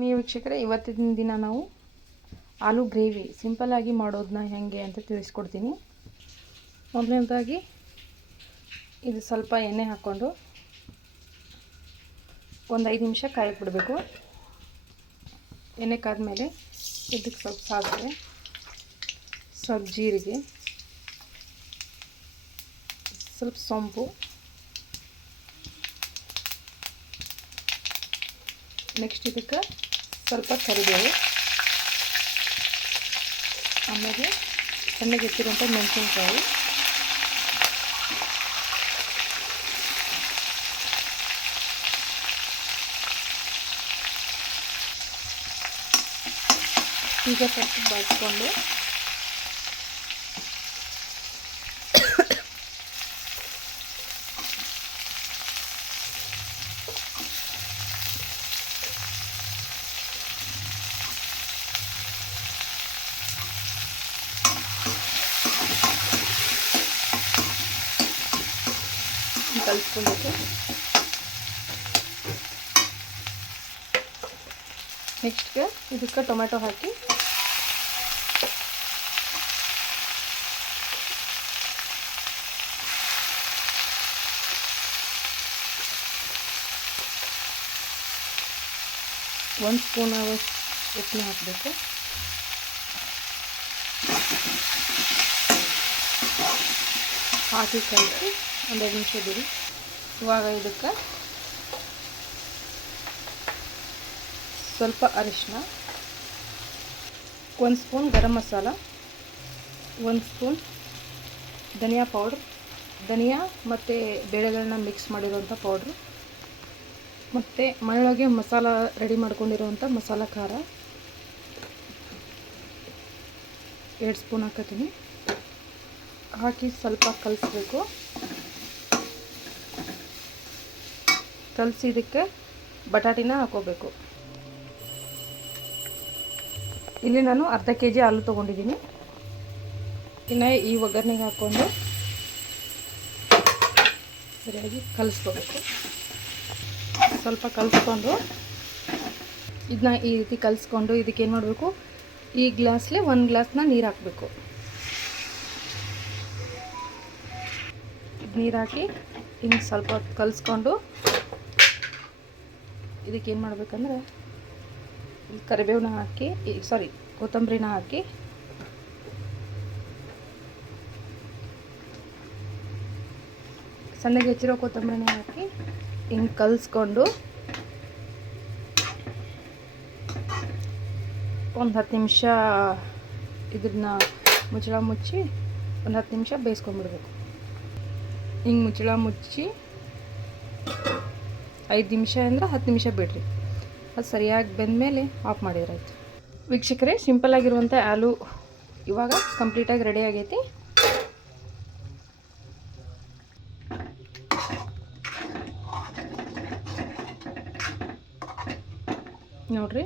ನೀವು ವೀಕ್ಷಕರೇ, ಇವತ್ತಿನ ದಿನ ನಾವು ಆಲೂ ಗ್ರೇವಿ ಸಿಂಪಲ್ಲಾಗಿ ಮಾಡೋದನ್ನ ಹೇಗೆ ಅಂತ ತಿಳಿಸ್ಕೊಡ್ತೀನಿ. ಮೊದಲನೇದಾಗಿ ಇದು ಸ್ವಲ್ಪ ಎಣ್ಣೆ ಹಾಕ್ಕೊಂಡು ಒಂದು 5 ನಿಮಿಷ ಕಾಯಕ್ಕೆ ಬಿಡಬೇಕು. ಎಣ್ಣೆ ಕಾದ್ಮೇಲೆ ಇದಕ್ಕೆ ಸ್ವಲ್ಪ ಸಾಸಿವೆ, ಸ್ವಲ್ಪ ಜೀರಿಗೆ, ಸ್ವಲ್ಪ ಸೊಂಪು, ನೆಕ್ಸ್ಟ್ ಇದಕ್ಕೆ ಸ್ವಲ್ಪ ಕರಿಬೇವು, ಆಮೇಲೆ ಸಣ್ಣಗೆ ಹೆಚ್ಚಿರುವಂಥ ಮೆಣಸಿನ್ಕಾಯಿ, ಈಗ ಸ್ವಲ್ಪ ಬಳಸ್ಕೊಂಡು ಕಲಿಸ್ಕೊಬೇಕು. ನೆಕ್ಸ್ಟ್ಗೆ ಇದಕ್ಕೆ ಟೊಮೆಟೊ ಹಾಕಿ ಒಂದು ಸ್ಪೂನ್ ಉಪ್ಪನ್ನ ಹಾಕಬೇಕು. ಹಾಕಿ ಕಲಿಸಿ ಒಂದು 5 ನಿಮಿಷ ಬಿಡಿ. ಇವಾಗ ಇದಕ್ಕೆ ಸ್ವಲ್ಪ ಅರಿಶಿನ, 1 ಸ್ಪೂನ್ ಗರಂ ಮಸಾಲ, 1 ಸ್ಪೂನ್ ಧನಿಯಾ ಪೌಡ್ರ್, ಧನಿಯಾ ಮತ್ತು ಬೇಳೆಗಳನ್ನ ಮಿಕ್ಸ್ ಮಾಡಿರೋಂಥ ಪೌಡ್ರು, ಮತ್ತು ಮನೆಯೊಳಗೆ ಮಸಾಲ ರೆಡಿ ಮಾಡ್ಕೊಂಡಿರೋವಂಥ ಮಸಾಲ ಖಾರ 2 ಸ್ಪೂನ್ ಹಾಕತ್ತೀನಿ. ಹಾಕಿ ಸ್ವಲ್ಪ ಕಲಿಸ್ಬೇಕು. ಕಲಸಿ ಇದಕ್ಕೆ ಬಟಾಟಿನ ಹಾಕೋಬೇಕು. ಇಲ್ಲಿ ನಾನು ಅರ್ಧ kg ಆಲೂ ತೊಗೊಂಡಿದ್ದೀನಿ. ಇನ್ನು ಈ ಒಗ್ಗರಣೆಗೆ ಹಾಕ್ಕೊಂಡು ಸರಿಯಾಗಿ ಕಲಿಸ್ಕೋಬೇಕು. ಸ್ವಲ್ಪ ಕಲಿಸ್ಕೊಂಡು ಇದನ್ನ ಈ ರೀತಿ ಕಲಿಸ್ಕೊಂಡು ಇದಕ್ಕೆ ಏನು ಮಾಡಬೇಕು, ಈ ಗ್ಲಾಸ್ಲೆ 1 ಗ್ಲಾಸ್ನ ನೀರು ಹಾಕಬೇಕು. ನೀರು ಹಾಕಿ ಹಿಂಗೆ ಸ್ವಲ್ಪ ಹೊತ್ತು ಕಲಿಸ್ಕೊಂಡು ಇದಕ್ಕೇನು ಮಾಡಬೇಕಂದ್ರೆ ಕರಿಬೇವನ್ನ ಹಾಕಿ ಕೊತ್ತಂಬರಿನ ಹಾಕಿ ಸಣ್ಣಗೆ ಹೆಚ್ಚಿರೋ ಕೊತ್ತಂಬರಿನ ಹಾಕಿ ಹಿಂಗೆ ಕಲಿಸ್ಕೊಂಡು ಒಂದು 10 ನಿಮಿಷ ಇದನ್ನ ಮುಚ್ಚಳ ಮುಚ್ಚಿ ಒಂದು 10 ನಿಮಿಷ ಬೇಯಿಸ್ಕೊಂಡ್ಬಿಡ್ಬೇಕು. ಹಿಂಗೆ ಮುಚ್ಚಳ ಮುಚ್ಚಿ 5 ನಿಮಿಷ ಅಂದರೆ 10 ನಿಮಿಷ ಬಿಡ್ರಿ. ಅದು ಸರಿಯಾಗಿ ಬೆಂದಮೇಲೆ ಆಫ್ ಮಾಡಿದ್ರಾಯ್ತು. ವೀಕ್ಷಕರೇ, ಸಿಂಪಲ್ಲಾಗಿರುವಂಥ ಆಲೂ ಇವಾಗ ಕಂಪ್ಲೀಟಾಗಿ ರೆಡಿ ಆಗೈತಿ. ನೋಡಿರಿ.